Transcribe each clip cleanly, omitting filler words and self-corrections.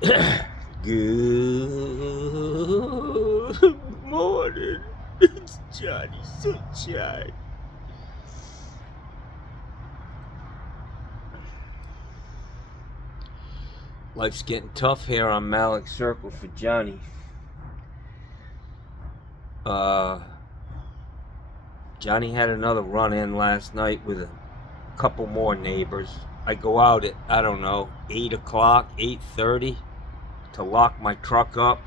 Good morning. It's Johnny Sunshine. Life's getting tough here on Malik Circle for Johnny. Johnny had another run-in last night with a couple more neighbors. I go out at, 8 o'clock, 8:30 to lock my truck up,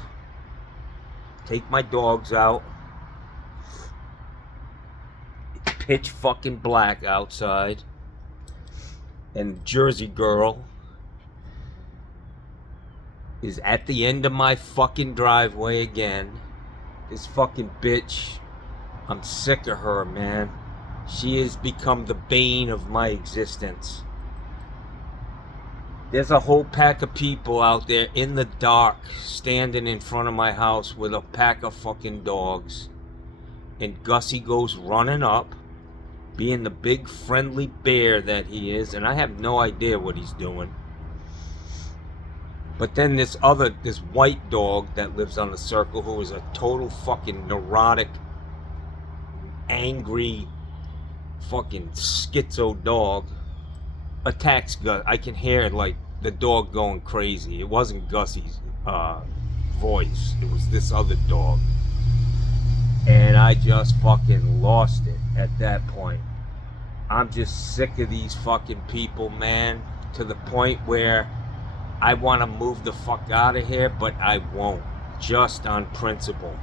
take my dogs out. It's pitch fucking black outside. And Jersey girl is at the end of my fucking driveway again. This fucking bitch, I'm sick of her, man. She has become the bane of my existence. There's a whole pack of people out there in the dark standing in front of my house with a pack of fucking dogs. And Gussie goes running up, being the big friendly bear that he is, and I have no idea what he's doing. But then this white dog that lives on the circle, who is a total fucking neurotic, angry, fucking schizo dog, attacks Gus. I can hear like the dog going crazy. It wasn't Gussie's voice. It was this other dog. And I just fucking lost it at that point. I'm just sick of these fucking people, man, to the point where I want to move the fuck out of here, but I won't, just on principle.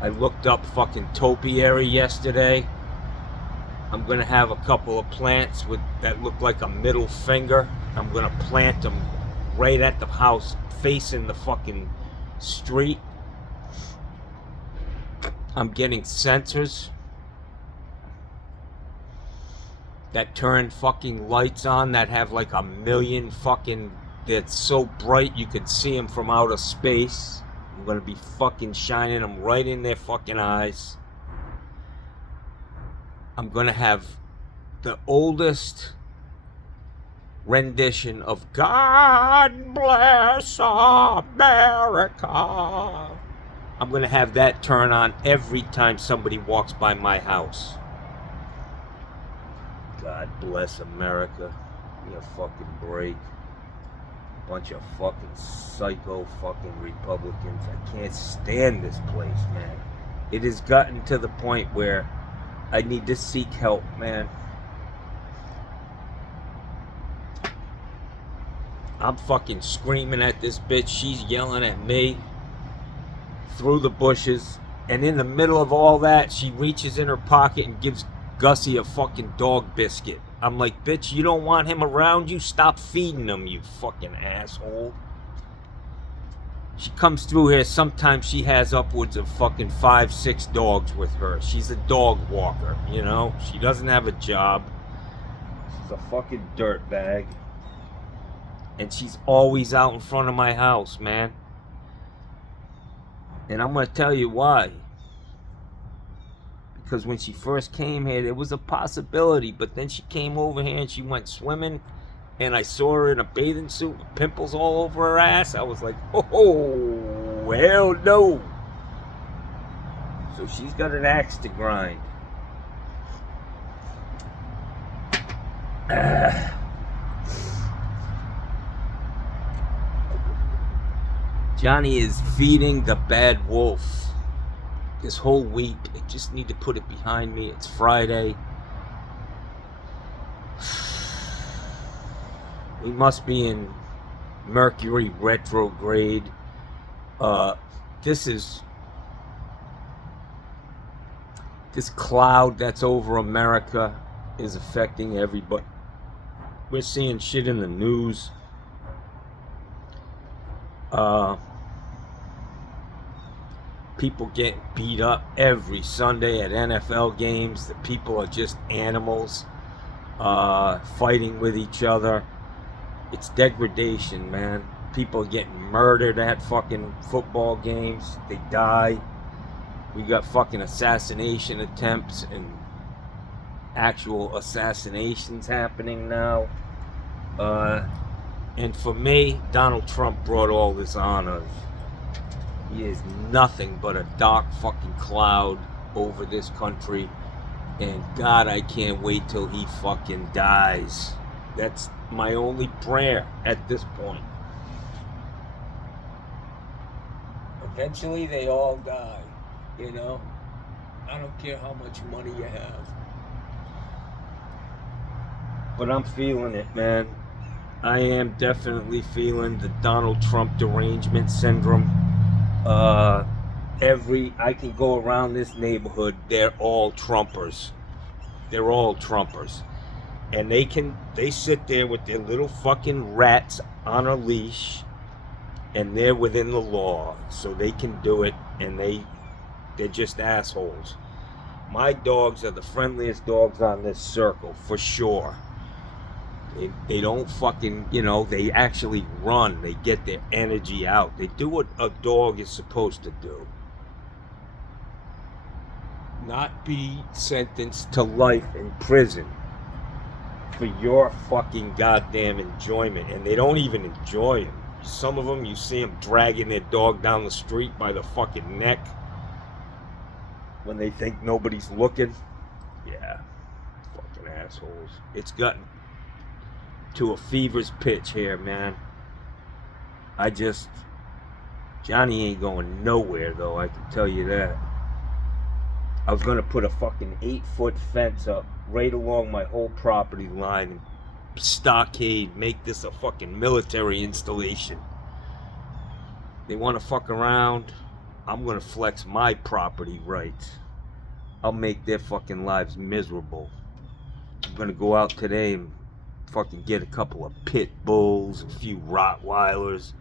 I looked up fucking topiary yesterday. I'm gonna have a couple of plants that look like a middle finger. I'm gonna plant them right at the house, facing the fucking street. I'm getting sensors that turn fucking lights on that have like a million fucking, that's so bright you could see them from outer space. I'm gonna be fucking shining them right in their fucking eyes. I'm gonna have the oldest rendition of God Bless America. I'm gonna have that turn on every time somebody walks by my house. God bless America. Give me a fucking break. Bunch of fucking psycho fucking Republicans. I can't stand this place, man. It has gotten to the point where I need to seek help, man. I'm fucking screaming at this bitch. She's yelling at me through the bushes. And in the middle of all that, she reaches in her pocket and gives Gussie a fucking dog biscuit. I'm like, bitch, you don't want him around you? Stop feeding him, you fucking asshole. She comes through here. Sometimes she has upwards of fucking 5-6 dogs with her. She's a dog walker, you know? She doesn't have a job. She's a fucking dirtbag. And she's always out in front of my house, man. And I'm going to tell you why. Because when she first came here, there was a possibility. But then she came over here and she went swimming. And I saw her in a bathing suit with pimples all over her ass. I was like, oh, hell no. So she's got an axe to grind. Johnny is feeding the bad wolf this whole week. I just need to put it behind me. It's Friday. We must be in Mercury retrograde. This cloud that's over America is affecting everybody. We're seeing shit in the news. People get beat up every Sunday at NFL games. The people are just animals, fighting with each other. It's degradation, man. People getting murdered at fucking football games. They die. We got fucking assassination attempts and actual assassinations happening now. And for me, Donald Trump brought all this on us. He is nothing but a dark fucking cloud over this country. And God, I can't wait till he fucking dies. That's my only prayer at this point. Eventually they all die, you know? I don't care how much money you have. But I'm feeling it, man. I am definitely feeling the Donald Trump derangement syndrome. I can go around this neighborhood, they're all Trumpers. They're all Trumpers. And they sit there with their little fucking rats on a leash, and they're within the law, so they can do it, and they're just assholes. My dogs are the friendliest dogs on this circle, for sure. They don't fucking, they actually run. They get their energy out. They do what a dog is supposed to do. Not be sentenced to life in prison for your fucking goddamn enjoyment. And they don't even enjoy them. Some of them, you see them dragging their dog down the street by the fucking neck when they think nobody's looking. Yeah, fucking assholes. It's gotten to a fever's pitch here, man. Johnny ain't going nowhere, though, I can tell you that. I was gonna put a fucking 8-foot fence up right along my whole property line, stockade, make this a fucking military installation. They want to fuck around, I'm gonna flex my property rights. I'll make their fucking lives miserable. I'm gonna go out today and fucking get a couple of pit bulls, a few Rottweilers,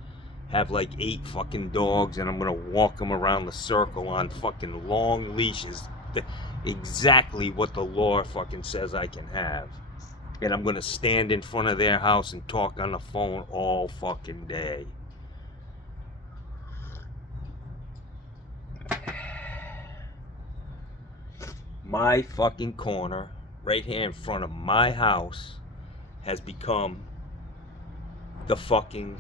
have like 8 fucking dogs, and I'm gonna walk them around the circle on fucking long leashes. Exactly what the law fucking says I can have. And I'm gonna stand in front of their house and talk on the phone all fucking day. My fucking corner, right here in front of my house, has become the fucking,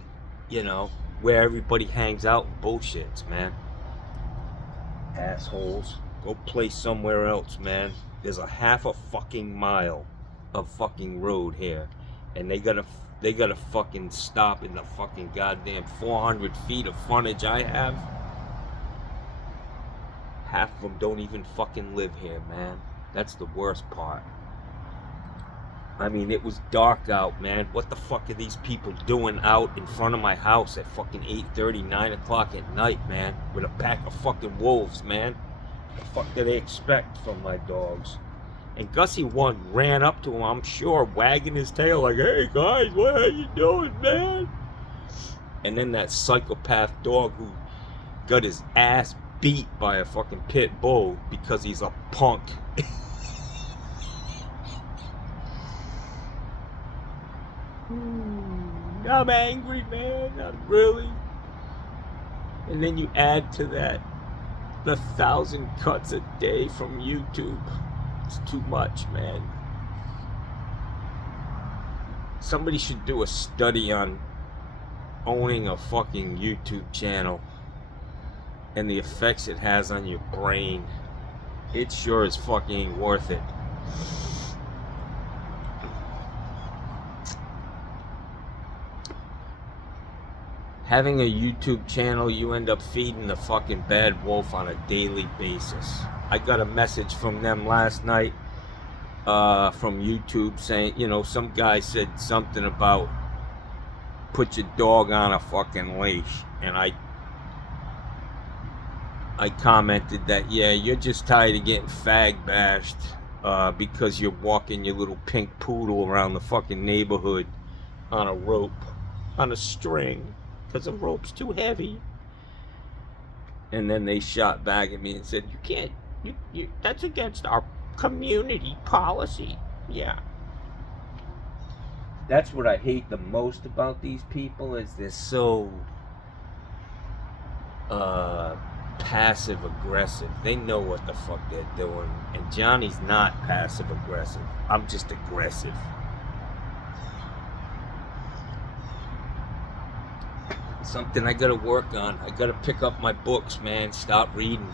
where everybody hangs out and bullshits, man. Assholes. Go play somewhere else, man. There's a half a fucking mile of fucking road here, and they gotta fucking stop in the fucking goddamn 400 feet of frontage I have. Half of them don't even fucking live here, man. That's the worst part. I mean, it was dark out, man. What the fuck are these people doing out in front of my house at fucking 8:30, 9 o'clock at night, man? With a pack of fucking wolves, man. What the fuck do they expect from my dogs? And Gussie one ran up to him, I'm sure, wagging his tail like, "Hey guys, what are you doing, man?" And then that psychopath dog who got his ass beat by a fucking pit bull because he's a punk. I'm angry, man. I'm really. And then you add to that the 1,000 cuts a day from YouTube. It's too much, man. Somebody should do a study on owning a fucking YouTube channel and the effects it has on your brain. It sure is fucking worth it. Having a YouTube channel, you end up feeding the fucking bad wolf on a daily basis. I got a message from them last night, from YouTube saying, some guy said something about put your dog on a fucking leash, and I commented that, yeah, you're just tired of getting fag bashed, because you're walking your little pink poodle around the fucking neighborhood on a rope, on a string, because the rope's too heavy. And then they shot back at me and said, you can't, that's against our community policy. Yeah. That's what I hate the most about these people, is they're so passive aggressive. They know what the fuck they're doing. And Johnny's not passive aggressive. I'm just aggressive. Something I gotta work on. I gotta pick up my books, man. Stop reading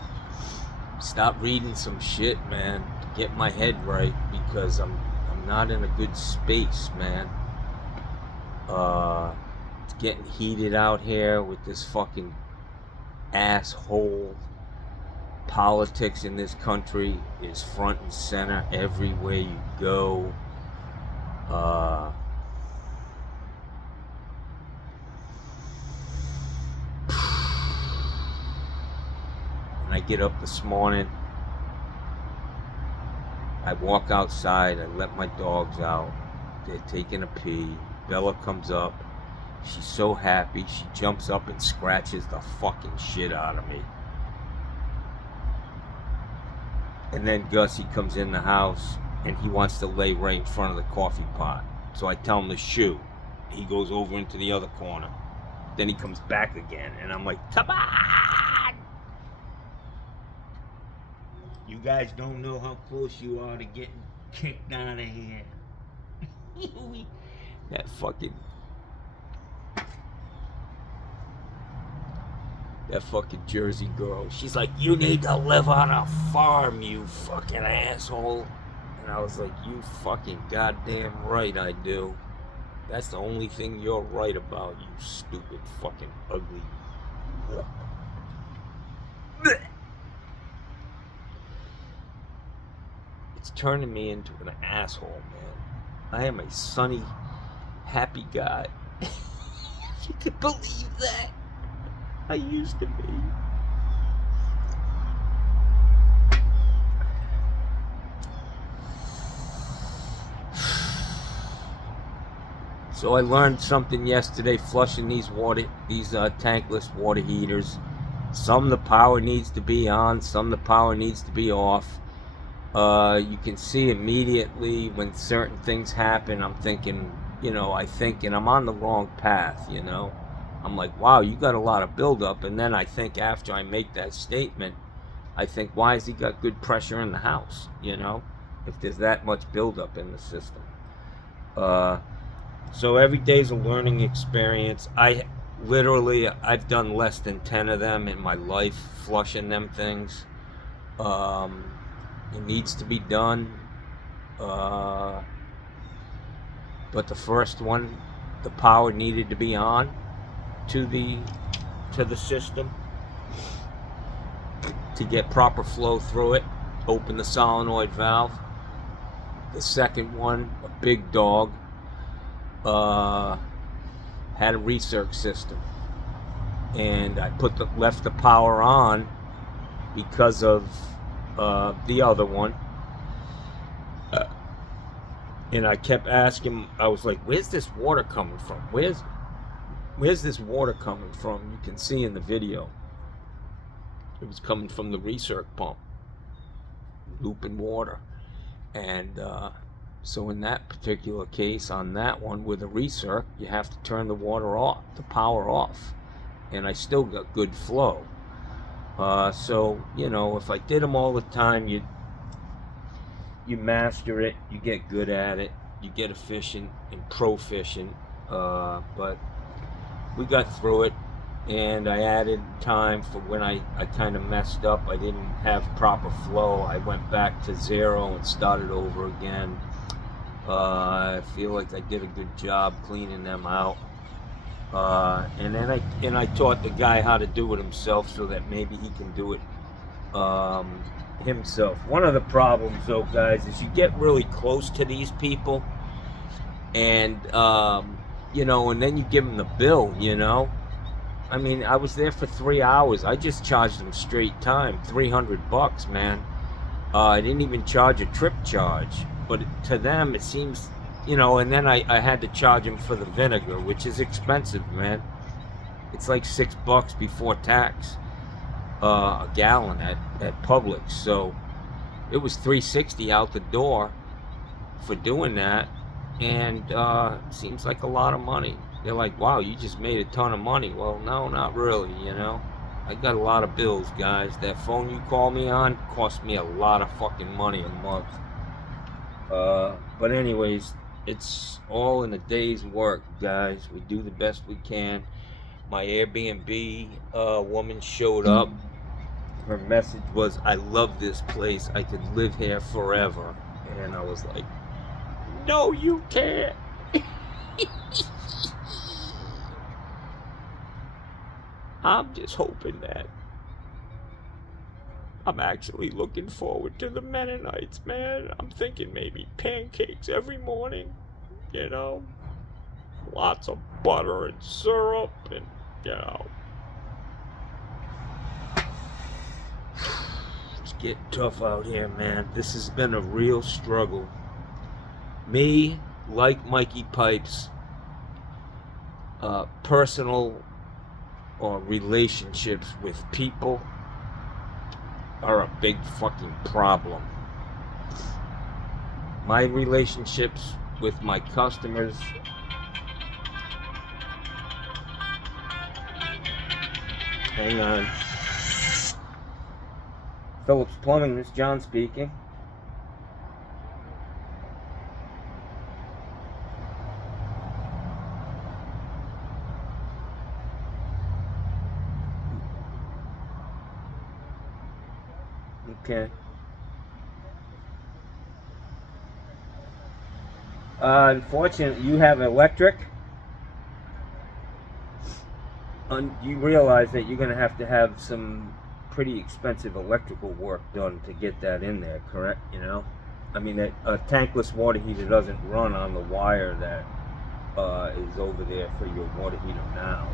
some shit, man. Get my head right, because I'm not in a good space, man. It's getting heated out here with this fucking asshole. Politics in this country is front and center everywhere you go. When I get up this morning, I walk outside, I let my dogs out, they're taking a pee. Bella comes up, she's so happy, she jumps up and scratches the fucking shit out of me. And then Gussie comes in the house and he wants to lay right in front of the coffee pot. So I tell him to shoo. He goes over into the other corner. Then he comes back again and I'm like, come on! You guys don't know how close you are to getting kicked out of here. That fucking Jersey girl. She's like, you need to live on a farm, you fucking asshole. And I was like, you fucking goddamn right I do. That's the only thing you're right about, you stupid fucking ugly. It's turning me into an asshole, man. I am a sunny, happy guy. You can believe that? I used to be. So I learned something yesterday flushing these tankless water heaters. Some the power needs to be on, some the power needs to be off. You can see immediately when certain things happen, I'm thinking, and I'm on the wrong path, I'm like, wow, you got a lot of buildup. And then I think after I make that statement, I think, why has he got good pressure in the house, if there's that much buildup in the system? So every day's a learning experience. I've done less than 10 of them in my life, flushing them things. It needs to be done. But the first one, the power needed to be on to the system to get proper flow through it. Open the solenoid valve. The second one, a big dog, had a recirc system, and I left the power on because of the other one, and I kept asking. I was like, "Where's this water coming from? Where's this water coming from?" You can see in the video, it was coming from the recirc pump, looping water, and so in that particular case, on that one with a recirc, you have to turn the power off, and I still got good flow. So if I did them all the time, you master it, you get good at it, you get efficient and proficient. But we got through it, and I added time for when I kind of messed up. I didn't have proper flow. I went back to 0 and started over again. I feel like I did a good job cleaning them out. And then I taught the guy how to do it himself, so that maybe he can do it himself. One of the problems, though, guys, is you get really close to these people, and and then you give them the bill. I mean, I was there for 3 hours. I just charged them straight time, $300, man. I didn't even charge a trip charge, but to them it seems, and then I had to charge them for the vinegar, which is expensive, man. It's like $6 before tax, a gallon at Publix. So it was $3.60 out the door for doing that, and seems like a lot of money. They're like, wow, you just made a ton of money. Well, no, not really, I got a lot of bills, guys. That phone you call me on cost me a lot of fucking money a month. But anyways, it's all in a day's work, guys. We do the best we can. My Airbnb woman showed up. Her message was, "I love this place. I could live here forever." And I was like, "No, you can't." I'm just hoping that I'm actually looking forward to the Mennonites, man. I'm thinking maybe pancakes every morning, you know, lots of butter and syrup, and, you know, it's getting tough out here, man. This has been a real struggle. Me, like Mikey Pipes, personal or relationships with people are a big fucking problem. My relationships with my customers, hang on. Phillips Plumbing, this is John speaking. Okay. Unfortunately, you have electric. You realize that you're going to have some pretty expensive electrical work done to get that in there, correct? You know? I mean, a tankless water heater doesn't run on the wire that is over there for your water heater now.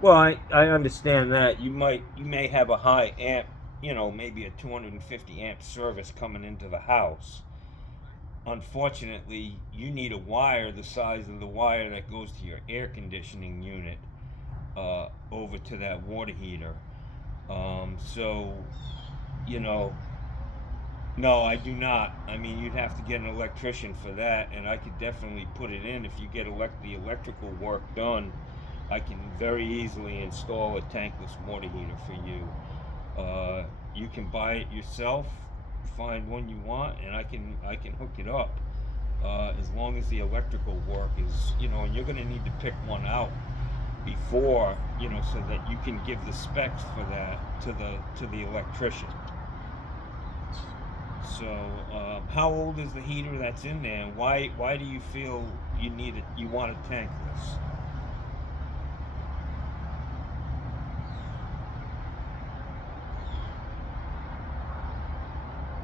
Well, I understand that. You may have a high amp, you know, maybe a 250 amp service coming into the house. Unfortunately, you need a wire the size of the wire that goes to your air conditioning unit over to that water heater. So, you know, no, I do not. I mean, you'd have to get an electrician for that, and I could definitely put it in if you get the electrical work done. I can very easily install a tankless water heater for you. You can buy it yourself, find one you want, and I can hook it up. As long as the electrical work is, you know, and you're going to need to pick one out before, you know, so that you can give the specs for that to the electrician. So, how old is the heater that's in there? And why do you feel you want a tankless?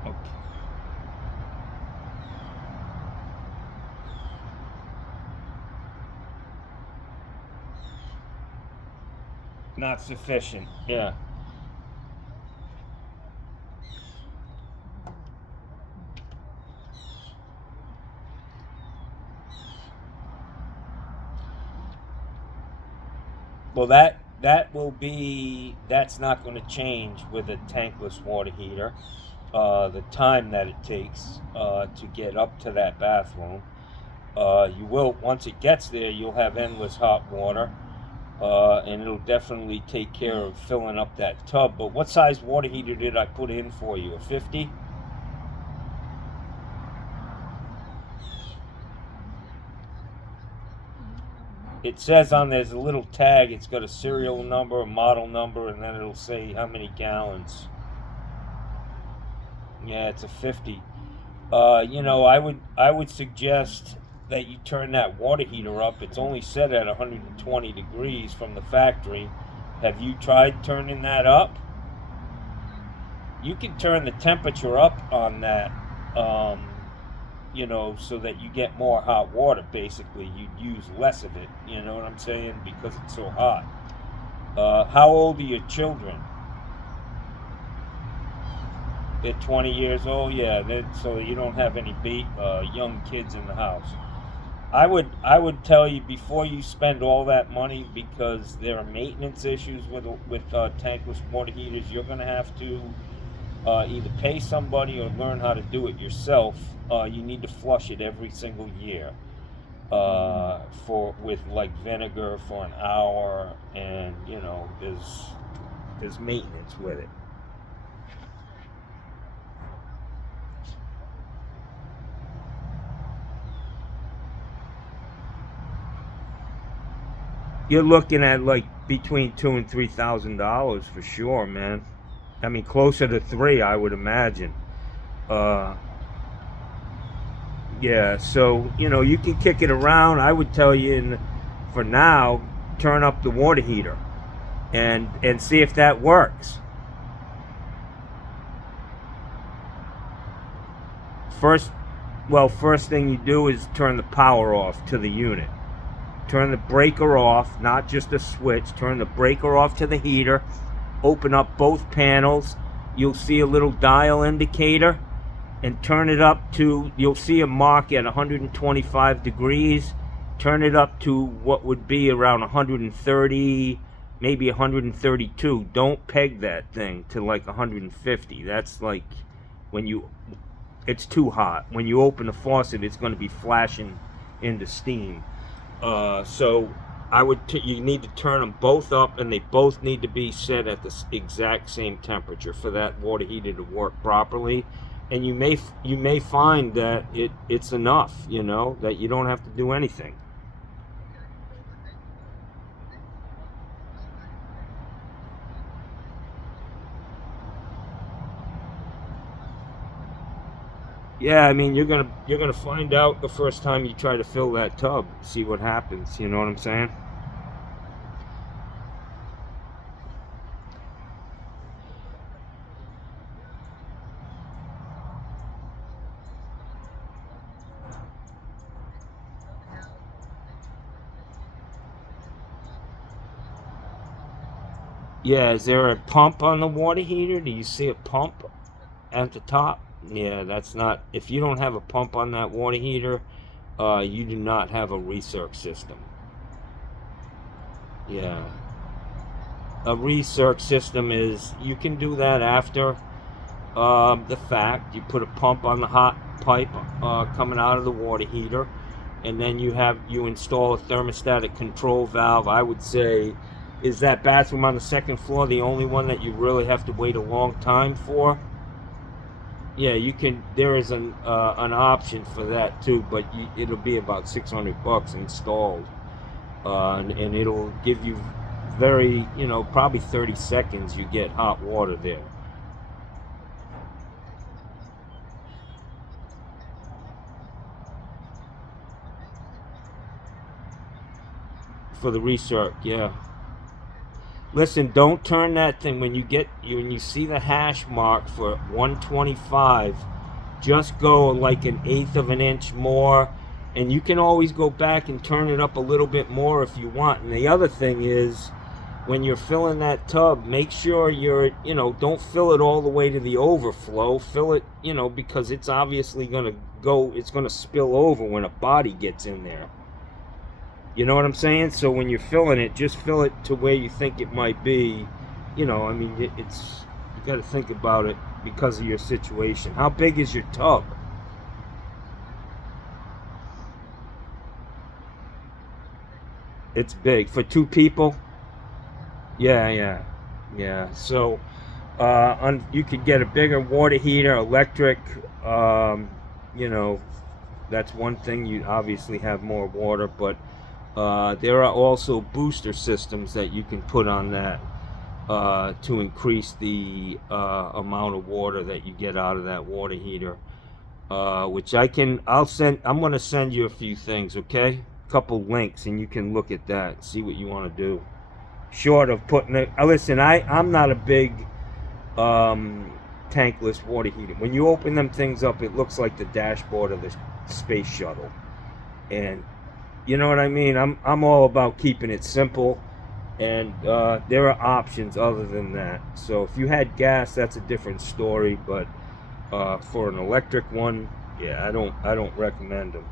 Okay. Not sufficient. Yeah. Well, that's not going to change with a tankless water heater. The time that it takes to get up to that bathroom. You will, once it gets there, you'll have endless hot water, and it'll definitely take care of filling up that tub. But what size water heater did I put in for you? A 50? It says on there's a little tag. It's got a serial number, a model number, and then it'll say how many gallons. Yeah, it's a 50. You know, I would suggest that you turn that water heater up. It's only set at 120 degrees from the factory. Have you tried turning that up? You can turn the temperature up on that, um, you know, so that you get more hot water. Basically, you'd use less of it. You know what I'm saying? Because it's so hot. How old are your children? They're 20 years old. Yeah, so you don't have any young kids in the house. I would tell you before you spend all that money, because there are maintenance issues with tankless water heaters. You're gonna have to either pay somebody or learn how to do it yourself. You need to flush it every single year. for with like vinegar for an hour, and there's maintenance with it. You're looking at like between $2,000 and $3,000 for sure, man. I mean, closer to three, I would imagine. Uh, yeah, so you can kick it around. I would tell you, for now, turn up the water heater and see if that works. First, first thing you do is turn the power off to the unit. Turn the breaker off, not just a switch. Turn the breaker off to the heater. Open up both panels. You'll see a little dial indicator, and turn it up to, you'll see a mark at 125 degrees. Turn it up to what would be around 130, maybe 132. Don't peg that thing to like 150. That's like it's too hot. When you open the faucet, it's going to be flashing into steam. So you need to turn them both up, and they both need to be set at the exact same temperature for that water heater to work properly. And you may find that it's enough, that you don't have to do anything. Yeah, I mean, you're gonna find out the first time you try to fill that tub. See what happens. You know what I'm saying? Yeah, is there a pump on the water heater? Do you see a pump at the top? Yeah, that's not. If you don't have a pump on that water heater, you do not have a recirc system. Yeah, a recirc system is, you can do that after the fact. You put a pump on the hot pipe coming out of the water heater, and then you install a thermostatic control valve. I would say, is that bathroom on the second floor the only one that you really have to wait a long time for? Yeah, you can. There is an option for that too, but it'll be about $600 installed, and it'll give you very, probably 30 seconds. You get hot water there for the recirc. Yeah. Listen, don't turn that thing when you see the hash mark for 125. Just go like an eighth of an inch more, and you can always go back and turn it up a little bit more if you want. And the other thing is, when you're filling that tub, make sure don't fill it all the way to the overflow. Fill it, because it's obviously it's gonna spill over when a body gets in there. You know what I'm saying? So when you're filling it, just fill it to where you think it might be. I mean, you got to think about it because of your situation. How big is your tub? It's big for two people. Yeah, yeah, yeah. So, you could get a bigger water heater, electric. You know, that's one thing. You obviously have more water, but there are also booster systems that you can put on that to increase the amount of water that you get out of that water heater. Which I'm going to send you a few things, okay? A couple links, and you can look at that and see what you want to do. Short of putting it, listen, I'm not a big tankless water heater. When you open them things up, it looks like the dashboard of the space shuttle, and you know what I mean. I'm all about keeping it simple, and there are options other than that. So if you had gas, that's a different story. But for an electric one, yeah, I don't recommend them.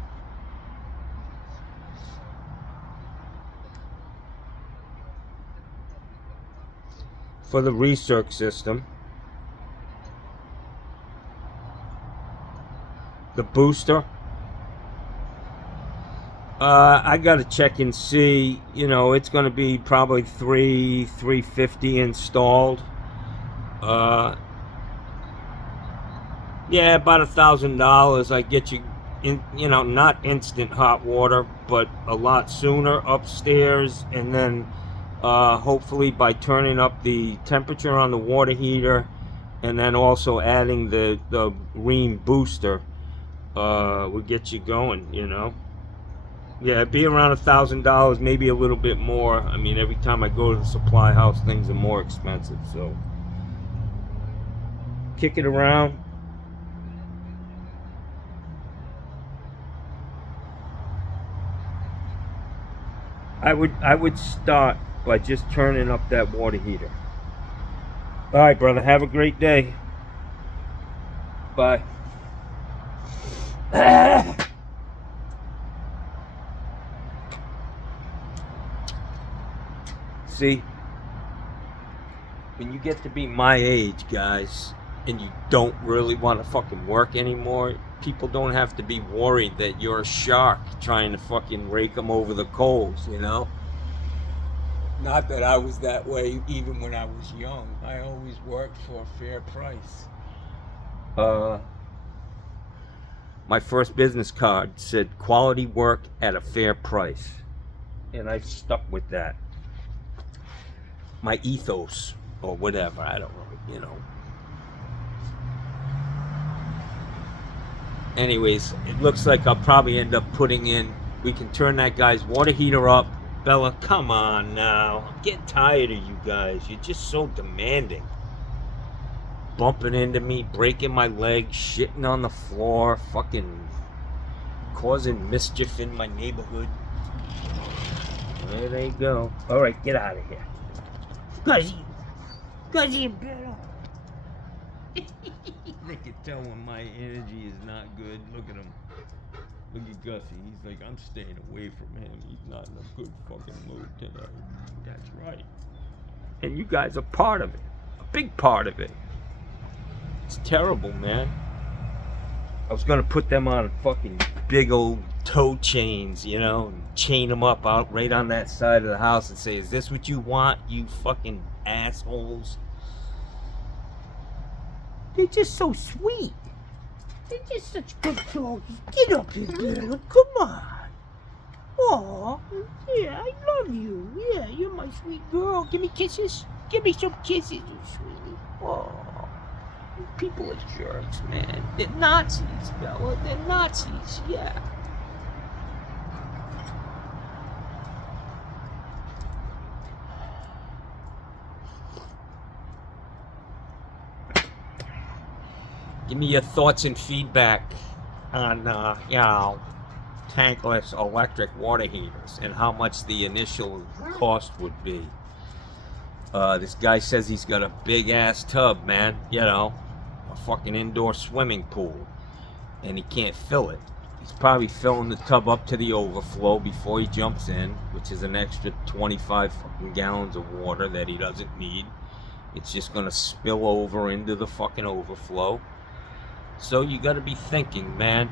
For the recirc system, the booster, I gotta check and see. You know, it's gonna be probably 350 installed. Uh, yeah, about $1,000. I get you in. You know, not instant hot water, but a lot sooner upstairs, and then hopefully by turning up the temperature on the water heater, and then also adding the ream booster, will get you going. You know. Yeah, it'd be around $1,000, maybe a little bit more. I mean, every time I go to the supply house, things are more expensive. So, kick it around. I would start by just turning up that water heater. All right, brother. Have a great day. Bye. See, when you get to be my age, guys, and you don't really want to fucking work anymore, people don't have to be worried that you're a shark trying to fucking rake them over the coals, you know? Not that I was that way even when I was young. I always worked for a fair price. My first business card said quality work at a fair price. And I've stuck with that. My ethos, or whatever, I don't know, you know. Anyways, it looks like I'll probably end up putting in, we can turn that guy's water heater up. Bella, come on now. I'm getting tired of you guys. You're just so demanding. Bumping into me, breaking my leg, shitting on the floor, fucking causing mischief in my neighborhood. There they go. Alright, get out of here. Guzzy, better. They can tell when my energy is not good. Look at him. Look at Gussie. He's like, I'm staying away from him. He's not in a good fucking mood today. That's right. And you guys are part of it. A big part of it. It's terrible, man. I was gonna put them on fucking big old toe chains, you know, and chain them up out right on that side of the house and say, is this what you want, you fucking assholes? They're just so sweet. They're just such good dogs. Get up here, girl. Come on. Aw, yeah, I love you. Yeah, you're my sweet girl. Give me kisses. Give me some kisses, you sweetie. Aw. People are jerks, man. They're Nazis, Bella. They're Nazis, yeah. Give me your thoughts and feedback on, you know, tankless electric water heaters and how much the initial cost would be. This guy says he's got a big ass tub, man, you know, a fucking indoor swimming pool, and he can't fill it. He's probably filling the tub up to the overflow before he jumps in, which is an extra 25 fucking gallons of water that he doesn't need. It's just gonna spill over into the fucking overflow. So you gotta be thinking, man,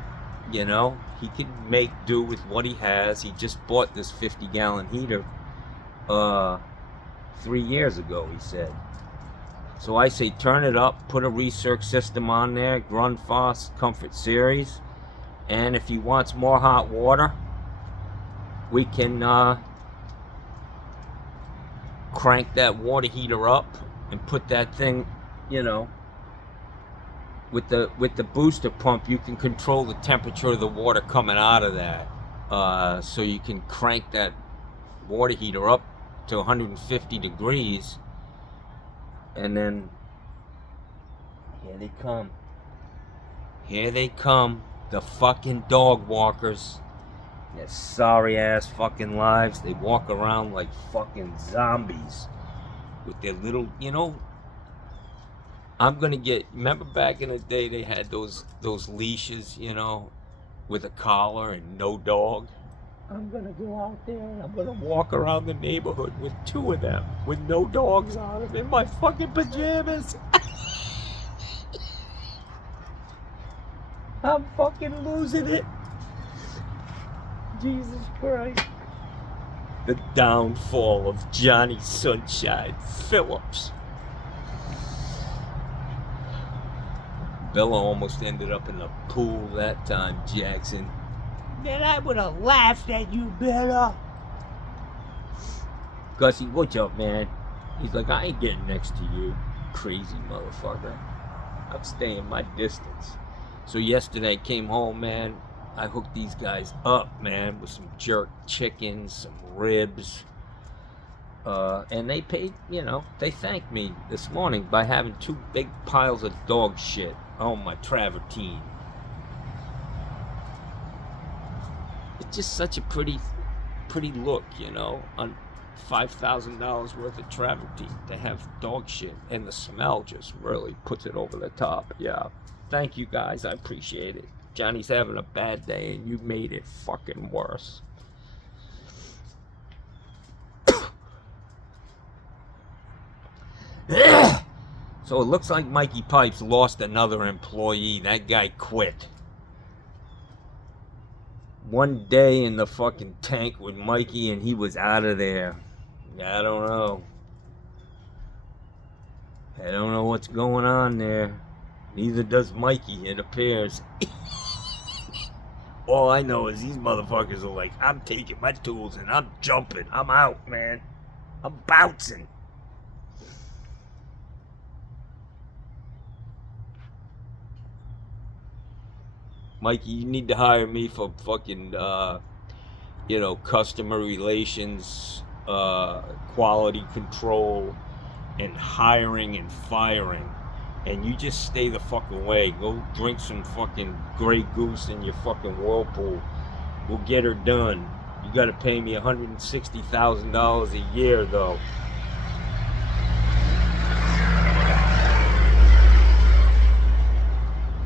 you know, he can make do with what he has. He just bought this 50-gallon heater 3 years ago, he said. So I say turn it up, put a recirc system on there, Grundfos Comfort Series, and if he wants more hot water, we can crank that water heater up and put that thing, you know, with the booster pump, you can control the temperature of the water coming out of that. So you can crank that water heater up to 150 degrees, and then here they come. Here they come, the fucking dog walkers. Their sorry ass fucking lives. They walk around like fucking zombies with their little, you know. I'm gonna get. Remember back in the day, they had those leashes, you know, with a collar and no dog. I'm gonna go out there and I'm gonna walk around the neighborhood with 2 of them, with no dogs on them, in my fucking pajamas. I'm fucking losing it. Jesus Christ. The downfall of Johnny Sunshine Phillips. Bella almost ended up in the pool that time, Jackson. Then I would have laughed at you, Bella. Gussie, what's up, man? He's like, I ain't getting next to you, crazy motherfucker. I'm staying my distance. So yesterday I came home, man. I hooked these guys up, man, with some jerk chicken, some ribs. And they paid, they thanked me this morning by having 2 big piles of dog shit on my travertine. It's just such a pretty look, on $5,000 worth of travertine to have dog shit, and the smell just really puts it over the top. Yeah, thank you guys, I appreciate it. Johnny's having a bad day and you made it fucking worse. So it looks like Mikey Pipes lost another employee. That guy quit. One day in the fucking tank with Mikey and he was out of there. I don't know. I don't know what's going on there. Neither does Mikey, it appears. All I know is these motherfuckers are like, I'm taking my tools and I'm jumping. I'm out, man. I'm bouncing. Mikey, you need to hire me for fucking, customer relations, quality control, and hiring and firing. And you just stay the fuck away. Go drink some fucking Grey Goose in your fucking whirlpool. We'll get her done. You gotta pay me $160,000 a year, though.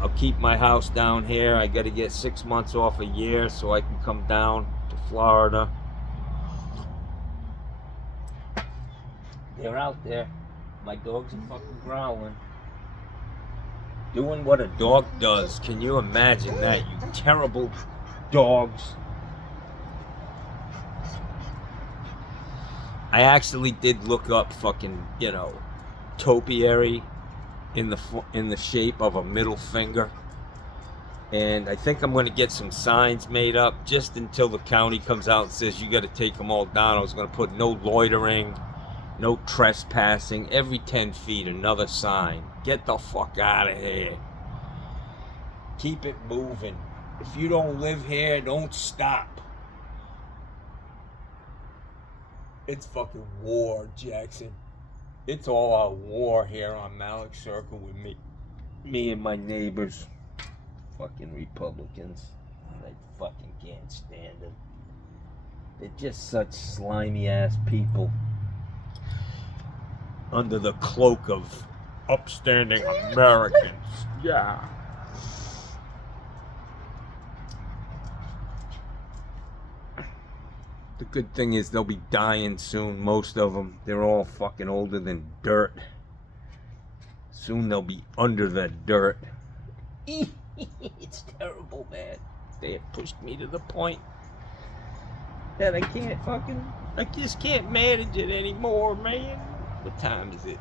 I'll keep my house down here. I gotta get 6 months off a year so I can come down to Florida. They're out there. My dogs are fucking growling. Doing what a dog does. Can you imagine that, you terrible dogs? I actually did look up fucking, topiary in the shape of a middle finger. And I think I'm going to get some signs made up just until the county comes out and says you got to take them all down. I was going to put no loitering, no trespassing, every 10 feet another sign. Get the fuck out of here. Keep it moving. If you don't live here, don't stop. It's fucking war, Jackson. It's all out war here on Malik Circle with me and my neighbors. Fucking Republicans. I fucking can't stand them. They're just such slimy ass people. Under the cloak of upstanding Americans. Yeah. The good thing is they'll be dying soon, most of them. They're all fucking older than dirt. Soon they'll be under the dirt. It's terrible, man. They have pushed me to the point that I just can't manage it anymore, man. What time is it?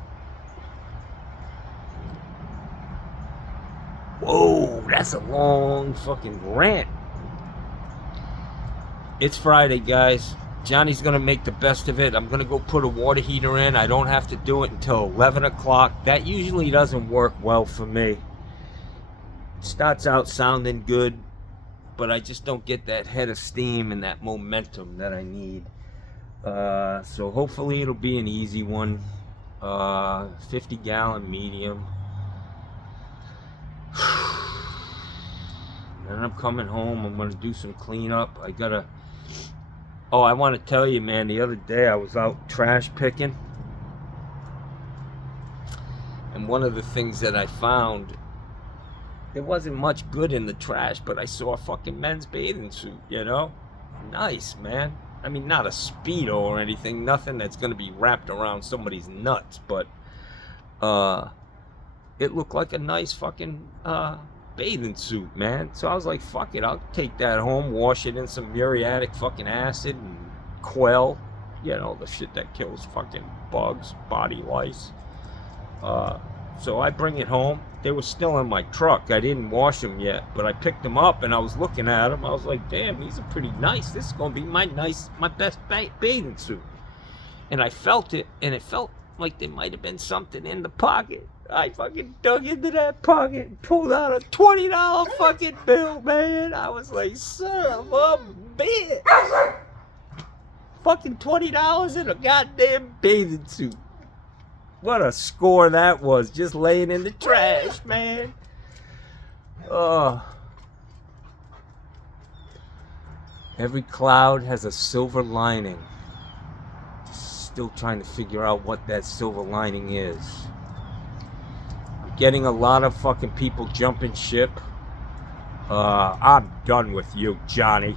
Whoa, that's a long fucking rant. It's Friday, guys. Johnny's gonna make the best of it. I'm gonna go put a water heater in. I don't have to do it until 11 o'clock. That usually doesn't work well for me. It starts out sounding good, but I just don't get that head of steam and that momentum that I need. So hopefully it'll be an easy one. 50-gallon medium. And I'm coming home. I'm gonna do some cleanup. I want to tell you, man, the other day I was out trash picking, and one of the things that I found, there wasn't much good in the trash, but I saw a fucking men's bathing suit, Nice, man. I mean, not a Speedo or anything, nothing that's going to be wrapped around somebody's nuts, but it looked like a nice fucking bathing suit, man. So I was like, fuck it, I'll take that home, wash it in some muriatic fucking acid and quell, you know, the shit that kills fucking bugs, body lice. So I bring it home. They were still in my truck. I didn't wash them yet, but I picked them up and I was looking at them. I was like, damn, these are pretty nice. This is gonna be my best bathing suit. And I felt it, and it felt like there might have been something in the pocket. I fucking dug into that pocket and pulled out a $20 fucking bill, man. I was like, son of a bitch. Fucking $20 in a goddamn bathing suit. What a score that was, just laying in the trash, man. Every cloud has a silver lining. Still trying to figure out what that silver lining is. I'm getting a lot of fucking people jumping ship. I'm done with you, Johnny.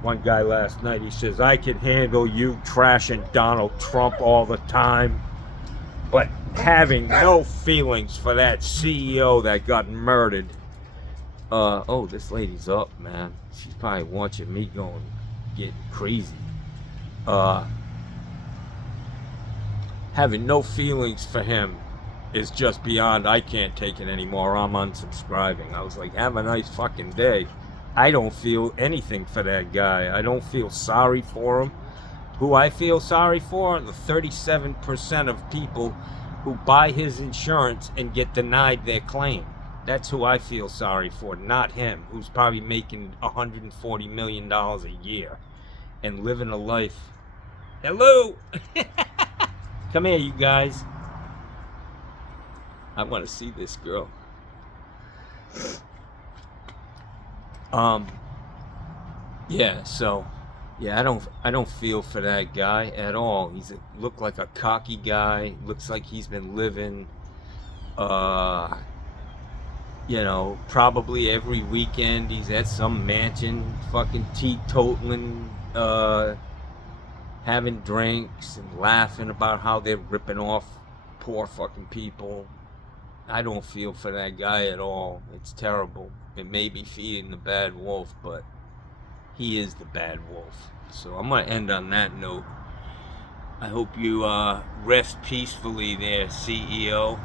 One guy last night, he says, I can handle you trashing Donald Trump all the time, but having no feelings for that CEO that got murdered. Oh, this lady's up, man. She's probably watching me going, getting crazy. Having no feelings for him is just beyond, I can't take it anymore, I'm unsubscribing. I was like, have a nice fucking day. I don't feel anything for that guy. I don't feel sorry for him. Who I feel sorry for are the 37% of people who buy his insurance and get denied their claim. That's who I feel sorry for, not him, who's probably making $140 million a year and living a life. Hello! Come here, you guys. I want to see this girl. Yeah, so yeah, I don't feel for that guy at all. He's looked like a cocky guy. Looks like he's been living you know, probably every weekend he's at some mansion, fucking teetotaling, having drinks and laughing about how they're ripping off poor fucking people. I don't feel for that guy at all. It's terrible. It may be feeding the bad wolf, but he is the bad wolf. So I'm going to end on that note. I hope you rest peacefully there, CEO.